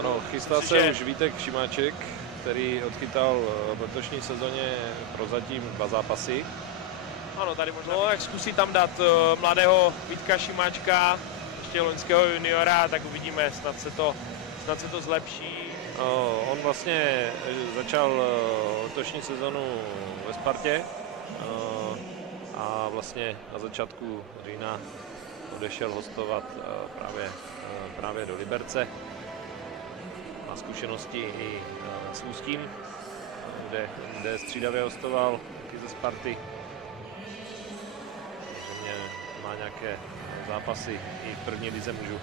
Ano, chystá se už Vítek Šimáček, který odchytal v letošní sezóně prozatím 2 zápasy. Ano, tady možná jak zkusí tam dát mladého Vítka Šimáčka, ještě loňského juniora, tak uvidíme, snad se to zlepší. On vlastně začal letošní sezonu ve Spartě a vlastně na začátku října odešel hostovat právě do Liberce. Má zkušenosti i s Ústím, kde střídavě hostoval taky ze Sparty. Takže má nějaké zápasy i v první lize mužů.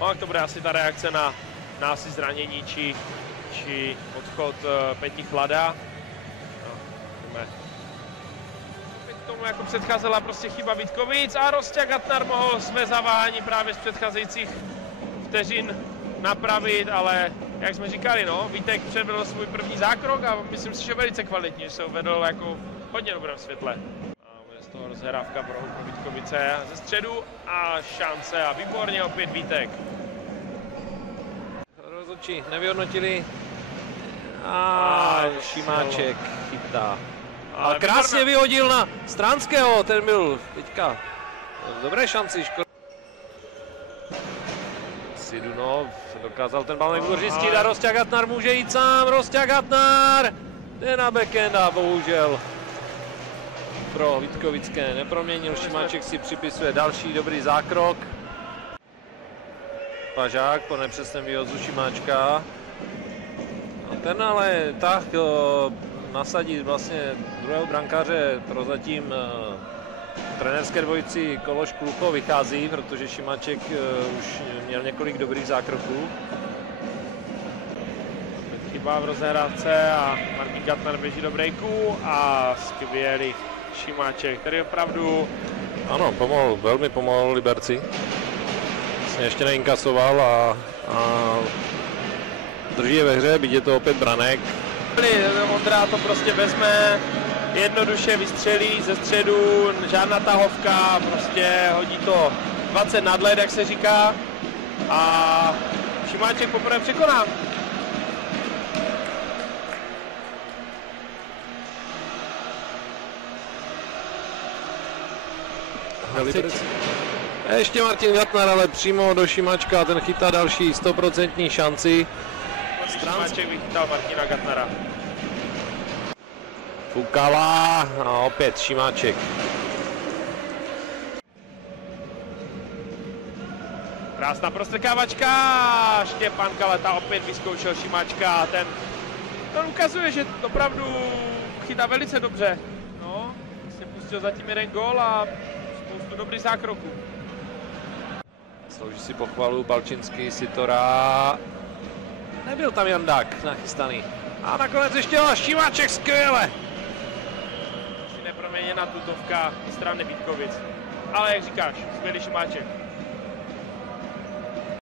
No, jak to bude asi ta reakce na asi zranění či odchod Peti Chlada. No, tomu jako předcházela prostě chyba Vítkovic a Rosťa Gatnar mohl své zavání právě z předcházejících vteřin napravit, ale jak jsme říkali, no, Vítek předvedl svůj první zákrok a myslím si, že velice kvalitně, že se uvedl jako hodně dobrém světle. A bude z toho rozhrávka pro Vítkovice ze středu a šance a výborně opět Vítek. Rozhodčí nevyhodnotili a Šimáček chytá. A krásně vyhodil na Stránského, ten byl teďka v dobré šanci. Sidunov dokázal ten balon vykořistit a Rosťa Gatnar může jít sám. Rosťa Gatnar jde na backhand a bohužel pro Vítkovické neproměnil. Šimáček si připisuje další dobrý zákrok. Pažák po nepřesném výhozu Šimáčka. A ten ale tak nasadit vlastně druhého brankáře prozatím trenérské dvojici Kološ Klucho vychází, protože Šimáček už měl několik dobrých zákroků. Chyba v rozhrávce a Martin Gatnar běží do breaku a skvělý Šimáček, který opravdu... Ano, velmi pomohl Liberci. Vlastně ještě neinkasoval a drží je ve hře, byť je to opět branek. Ondra to prostě vezme, jednoduše vystřelí ze středu, žádná tahovka, prostě hodí to 20 nad led, jak se říká, a Šimáček poprvé překoná. Ještě Martin Gatnar, ale přímo do Šimáčka, ten chytá další 100% šanci. Šimáček vychytal Martina Gatnara. Fukala a opět Šimáček. Krásná prostrkávačka, Štěpán Kaleta opět vyzkoušel Šimáčka, ten ukazuje, že opravdu chytá velice dobře. No, vlastně pustil zatím jeden gól a spoustu dobrých zákroků. Slouží si pochvalu Balčinský, Sitora. Nebyl tam Jandák nachystaný. A nakonec ještě Šimáček, skvěle. Neproměněná tutovka strany Vítkovic. Ale jak říkáš, skvělý Šimáček.